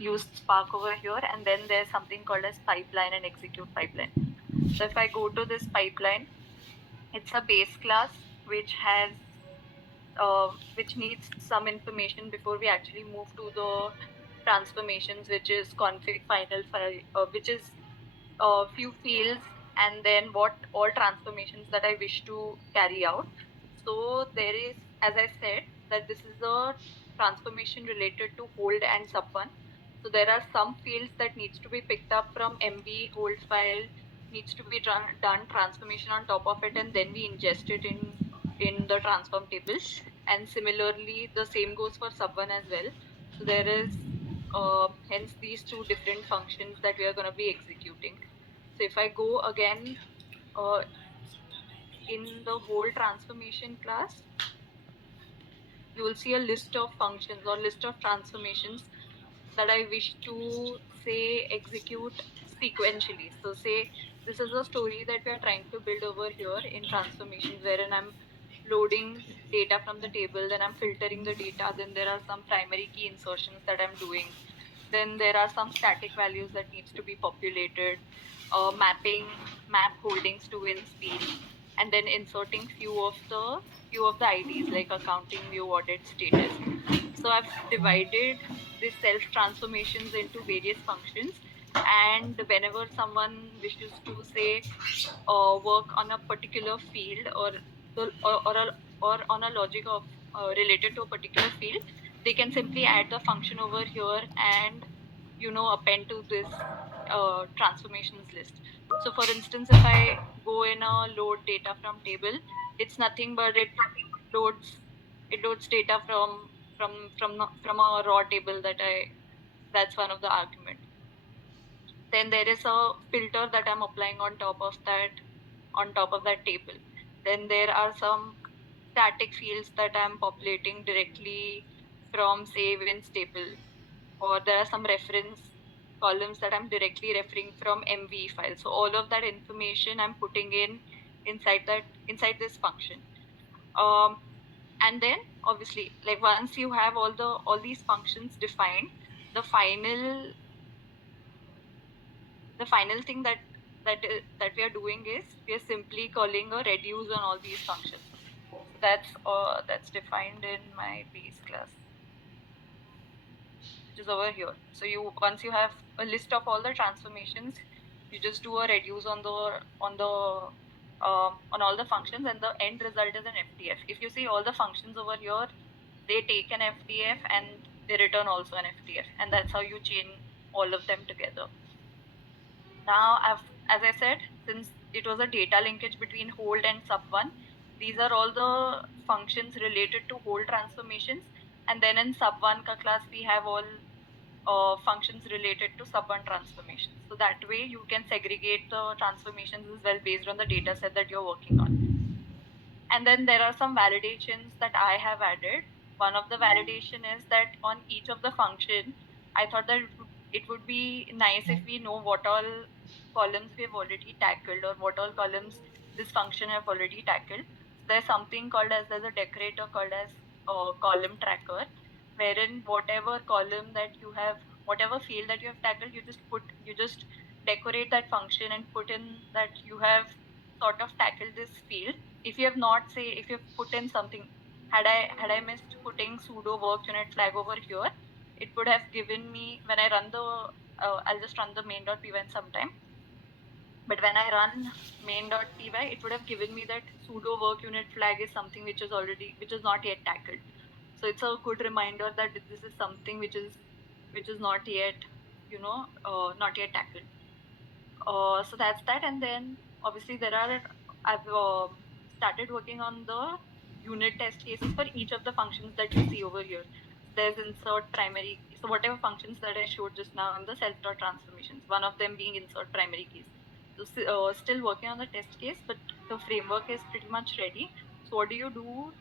use Spark over here, and then there's something called as pipeline and execute pipeline. So if I go to this pipeline, it's a base class which has which needs some information before we actually move to the transformations, which is config final file, which is a few fields, and then what all transformations that I wish to carry out. So there is, as I said, that this is a transformation related to hold and sub1. So there are some fields that needs to be picked up from MB hold file, needs to be done transformation on top of it, and then we ingest it in the transform table. And similarly, the same goes for sub1 as well. So there is hence these two different functions that we are going to be executing. So if I go again in the whole transformation class, you will see a list of functions or list of transformations that I wish to say execute sequentially. So say this is a story that we are trying to build over here in transformations, wherein I'm loading data from the table, then I'm filtering the data, then there are some primary key insertions that I'm doing. Then there are some static values that needs to be populated, map holdings to win speed, and then inserting few of the IDs like accounting, view, audit, status. So I've divided the self transformations into various functions, and whenever someone wishes to say work on a particular field or on a logic of related to a particular field, they can simply add the function over here and append to this transformations list. So for instance, if I go in a load data from table, it's nothing but loads it loads data from a raw table that's one of the argument. Then there is a filter that I'm applying on top of that table. Then there are some static fields that I'm populating directly from say wins table, or there are some reference columns that I'm directly referring from MV file. So all of that information I'm putting inside this function. And then obviously, like once you have all these functions defined, the final thing that we are doing is we are simply calling a reduce on all these functions. So that's defined in my base class, which is over here. So once you have a list of all the transformations, you just do a reduce on all the functions, and the end result is an FTF. If you see all the functions over here, they take an FTF and they return also an FTF, and that's how you chain all of them together. Now, as I said, since it was a data linkage between hold and sub1, these are all the functions related to hold transformations. And then in sub1 ka class, we have all functions related to sub1 transformations. So that way you can segregate the transformations as well based on the data set that you're working on. And then there are some validations that I have added. One of the validation is that on each of the function, I thought that it would be nice if we know what all columns we have already tackled or what all columns this function have already tackled. So there's something called as there's a decorator called as column tracker, wherein whatever column that you have, whatever field that you have tackled, you just decorate that function and put in that you have sort of tackled this field. If you have not, say, if you've put in something, had I missed putting sudo work unit flag over here, it would have given me, when I run the I'll just run the main.py sometime, but when I run main.py, it would have given me that sudo work unit flag is something which is not yet tackled. So it's a good reminder that this is something which is not yet not yet tackled. So that's that. And then obviously I've started working on the unit test cases for each of the functions that you see over here. There's insert primary, so whatever functions that I showed just now in the self.transformations, one of them being insert primary keys. So still working on the test case, but the framework is pretty much ready. So what you do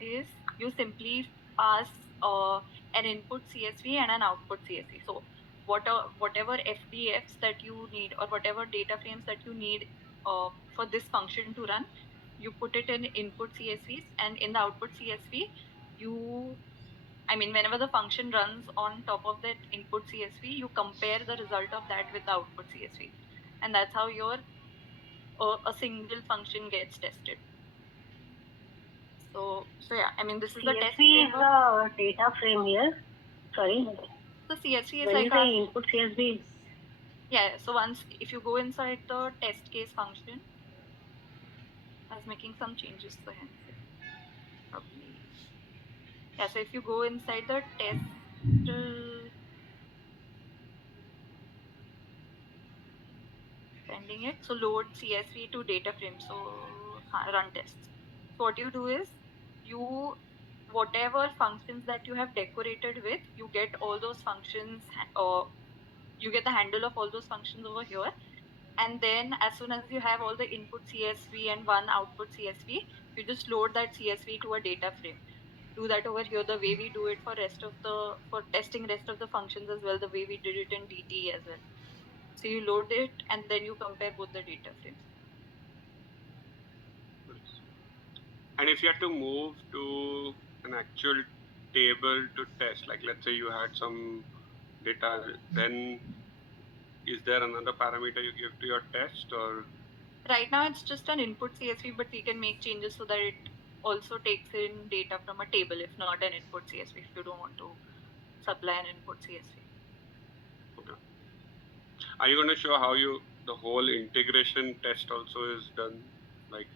is you simply pass an input CSV and an output CSV. So whatever FDFs that you need or whatever data frames that you need for this function to run, you put it in input CSVs, and in the output CSV, you I mean, whenever the function runs on top of that input CSV, you compare the result of that with the output CSV. And that's how your a single function gets tested. So yeah, I mean, this is the test CSV is framework. the data frame here. Sorry. So CSV is When you like say input CSV, yeah. So once if you go inside the test case function, I was making some changes to him. Probably. Yeah. So if you go inside the test. Sending it. So load CSV to data frame. So run tests. So what you do is you whatever functions that you have decorated with, you get all those functions or you get the handle of all those functions over here. And then as soon as you have all the input CSV and one output CSV, you just load that CSV to a data frame. Do that over here the way we do it for rest of the for testing rest of the functions as well, the way we did it in DT as well. So you load it and then you compare both the data frames. And if you had to move to an actual table to test, like let's say you had some data, then is there another parameter you give to your test, or? Right now it's just an input CSV, but we can make changes so that it also takes in data from a table, if not an input CSV, if you don't want to supply an input CSV. Okay. Are you going to show how the whole integration test also is done? Like,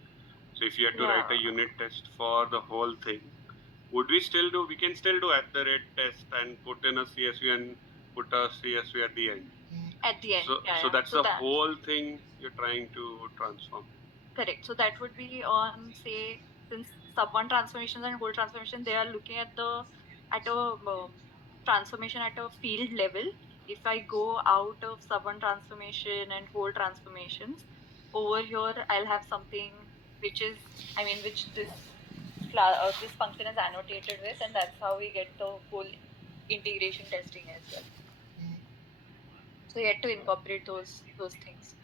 so if you had to write a unit test for the whole thing, we can still do at the rate test and put in a CSV and put a CSV at the end. At the end. So that's the whole thing you're trying to transform. Correct. So that would be on, say, since sub-1 transformations and whole transformation, they are looking at a transformation at a field level. If I go out of sub-1 transformation and whole transformations, over here I'll have something which is, I mean, which this function is annotated with, and that's how we get the whole integration testing as well. So you had to incorporate those things.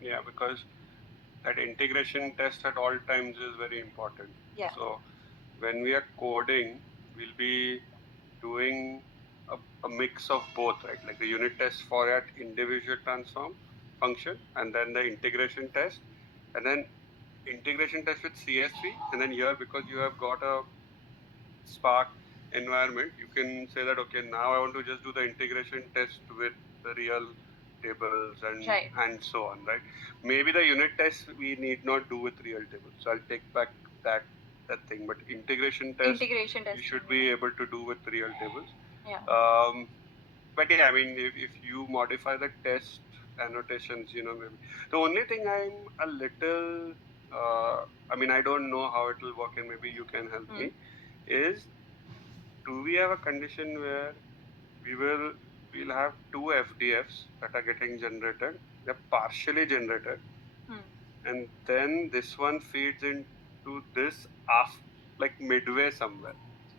Yeah, because that integration test at all times is very important. Yeah. So when we are coding, we'll be doing a mix of both, right? Like the unit test for that individual transform function, and then the integration test, and then integration test with CSV, and then here because you have got a Spark environment, you can say that okay, now I want to just do the integration test with the real tables and so on, right? Maybe the unit test we need not do with real tables. So I'll take back that thing, but integration test you should be able to do with real tables. Yeah. But yeah, I mean, if you modify the test annotations, maybe the only thing I'm a little, I mean, I don't know how it will work, and maybe you can help me. Is do we have a condition where we'll have two FDFs that are getting generated? They're partially generated, and then this one feeds into this like midway somewhere.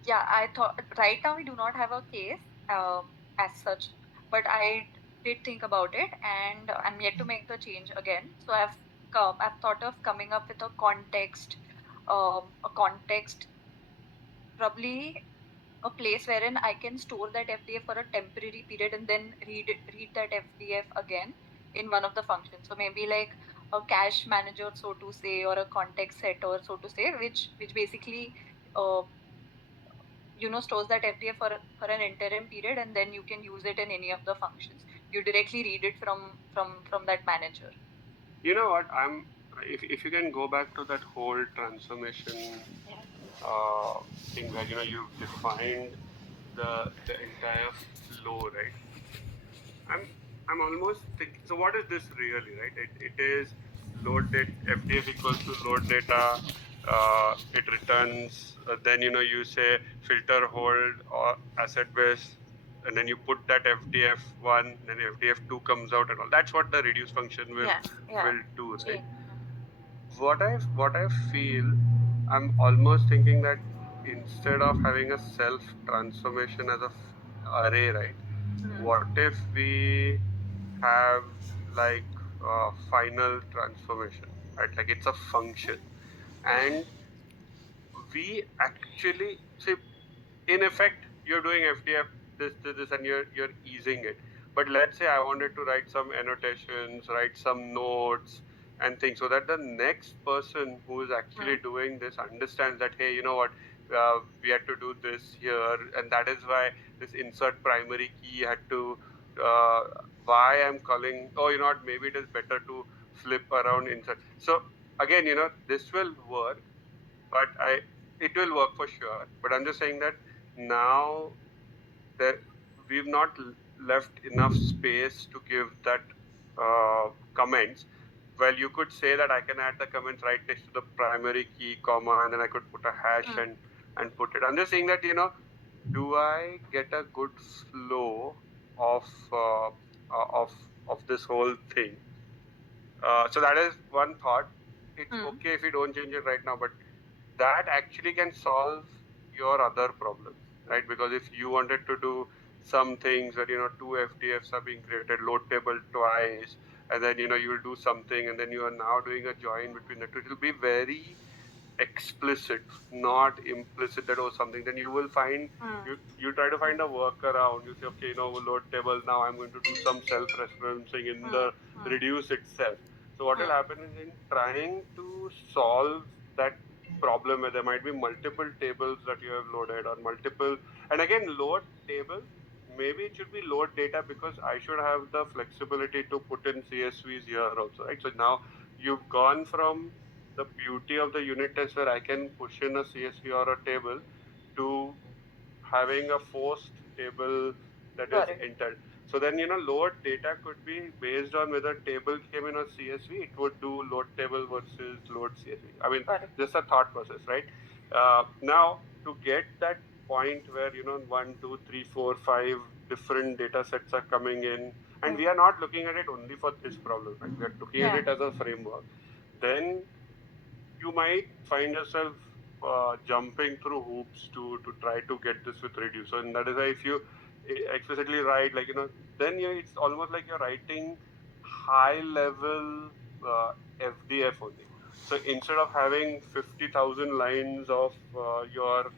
Yeah, I thought right now we do not have a case as such, but I did think about it, and I'm yet to make the change again. So I've thought of coming up with a context, probably a place wherein I can store that FDF for a temporary period and then read that FDF again in one of the functions. So maybe like a cache manager, so to say, or a context setter, so to say, which basically stores that FDF for an interim period, and then you can use it in any of the functions. You directly read it from that manager. You know what? If you can go back to that whole transformation thing where you've defined the entire flow, right? I'm almost thinking. So what is this really, right? It is load data. FDF equals to load data. It returns. Then you say filter, hold, or asset base, and then you put that FDF one. Then FDF2 comes out, and all. That's what the reduce function will do, right? What I feel, I'm almost thinking that instead of having a self transformation as a array, right? What if we have like final transformation, right? Like it's a function, and we actually say in effect, you're doing FDF, this, and you're easing it. But let's say I wanted to write some annotations, write some notes and things, so that the next person who is actually doing this understands that, hey, you know what, we had to do this here, and that is why this insert primary key had to, uh, why I'm calling, oh, you know what, maybe it is better to flip around insert. So again, this will work, but it will work for sure. But I'm just saying that now that we've not left enough space to give that comments. Well, you could say that I can add the comments right next to the primary key, comma, and then I could put a hash and put it. I'm just saying that, do I get a good flow of uh, of this whole thing? So that is one thought. It's okay if you don't change it right now, but that actually can solve your other problems, right? Because if you wanted to do some things where, two FDFs are being created, load table twice, and then, you will do something, and then you are now doing a join between the two, it will be very explicit, not implicit that was something. Then you will find, you try to find a workaround. You say, okay, load table, now I'm going to do some self-referencing in the reduce itself. So what will happen is, in trying to solve that problem where there might be multiple tables that you have loaded, or multiple, and again, load table, maybe it should be load data, because I should have the flexibility to put in CSVs here also, right? So now you've gone from the beauty of the unit test where I can push in a CSV or a table to having a forced table that is entered. So then, load data could be based on whether table came in a CSV, it would do load table versus load CSV. I mean, just a thought process, right? Now, to get that point where, 1, 2, 3, 4, 5 different data sets are coming in, and we are not looking at it only for this problem, right? We are looking at it as a framework. Then you might find yourself jumping through hoops to try to get this with reduce. So, and that is why if you explicitly write, like, then it's almost like you're writing high level FDF only. So instead of having 50,000 lines of your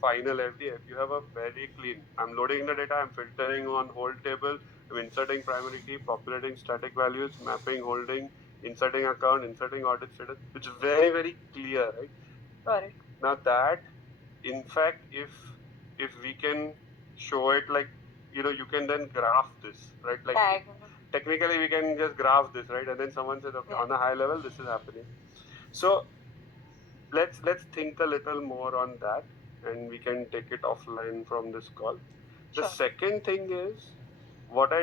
final FDF, you have a very clean, I'm loading the data, I'm filtering on whole table, I'm inserting primary key, populating static values, mapping, holding, inserting account, inserting audit status. It's very, very clear, right? Correct. Now that, in fact, if we can show it, like, you can then graph this, right? Like, technically we can just graph this, right? And then someone says, okay, on a high level, this is happening. So let's think a little more on that, and we can take it offline from this call. The second thing is, what uh,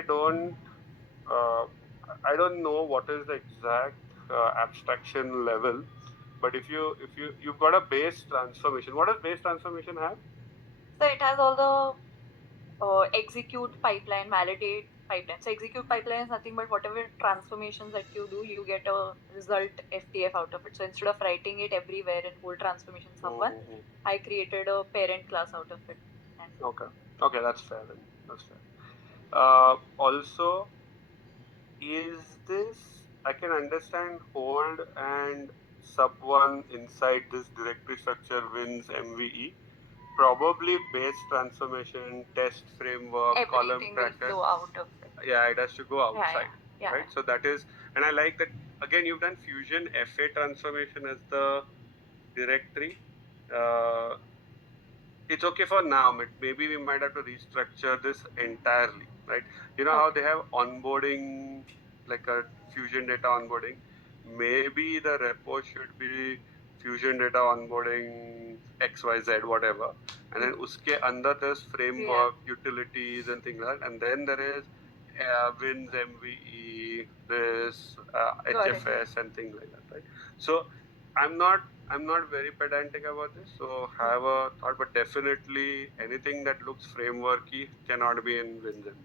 I don't know what is the exact abstraction level, but if you've got a base transformation, what does base transformation have? So it has all the execute pipeline, validate pipeline. So execute pipeline is nothing but whatever transformations that you do, you get a result FTF out of it. So instead of writing it everywhere in whole transformation someone, I created a parent class out of it. Okay, that's fair then. That's fair. Also, is this, I can understand hold and sub one inside this directory structure wins MVE. Probably base transformation, test framework, column tracker. Will go out of it. Yeah, it has to go outside, right? So that is, and I like that. Again, you've done Fusion FA transformation as the directory. It's okay for now, but maybe we might have to restructure this entirely, right? You know how they have onboarding, like a Fusion data onboarding? Maybe the repo should be Fusion data onboarding XYZ, whatever. And then uske under there's framework, utilities and things like that. And then there is WINS, MVE, this, HFS and things like that, right? So I'm not very pedantic about this, so have a thought, but definitely anything that looks frameworky cannot be in WinZenB.